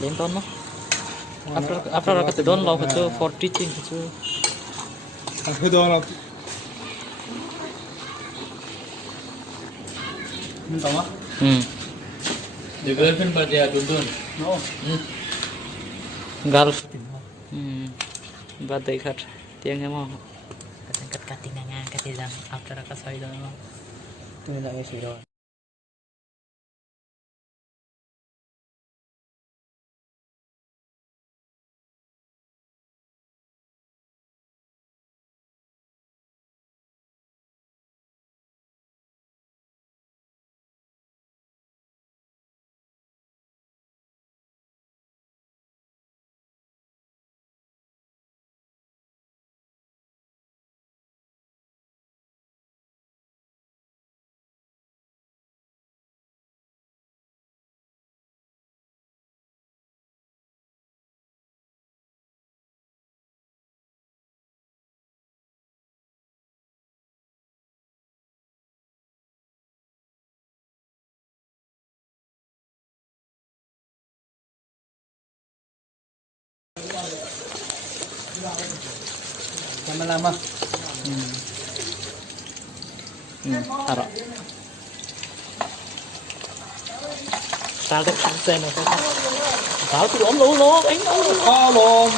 Linton no. After kata don law kata for teaching kata. Aku don law. Minta mah? The girlfriend but they are dundun. No. Golf. Ba't ikat tiếng em không? Kasi kating na nga kasi lang after kasoy doon mo. Ini nak isi doang. Lama-lama. Harap. Sao cái thằng xe này sao tôi ốm lú lú anh Có luôn.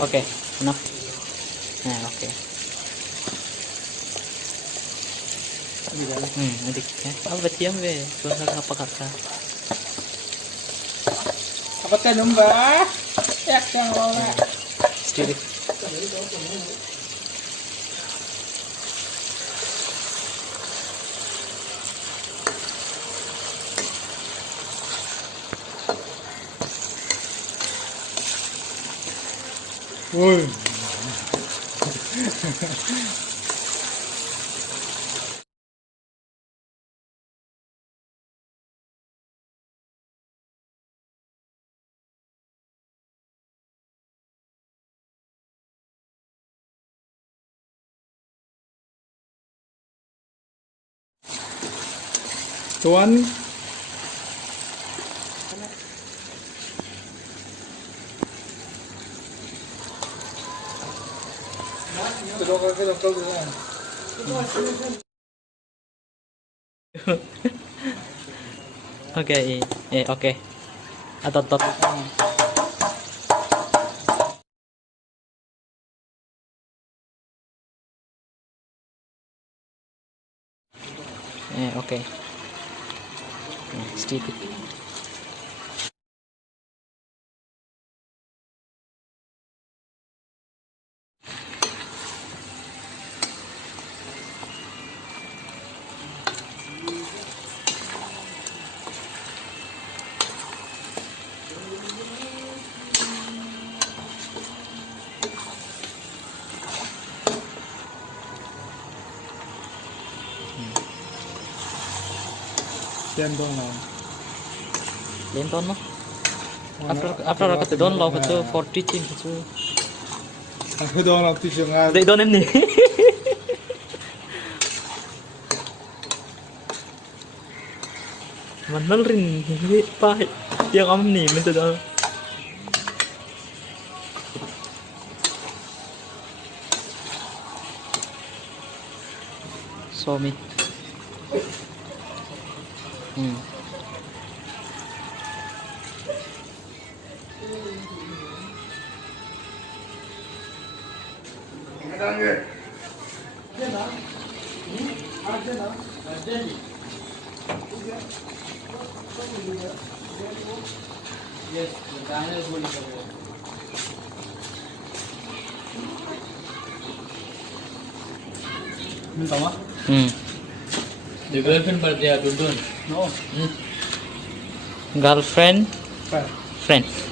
Ok, enough. Ok. Nanti ya. Apa tiap we? Tuan apa kata? Apa teh numba? Yak yang lola. Sedikit. Woi. Tuan. Ok, ok. Tot. Ok. Sedikit. Tendong lah. Linton no. After kata don law kata for teaching kata. Aku don law teaching ngal. Dek don ini. Manal rin pa yang om ni mesti dah. Suami. Yes, Daniel is holding the Minta mah? The girlfriend but they are dundun. No. Girlfriend, Friend. friend.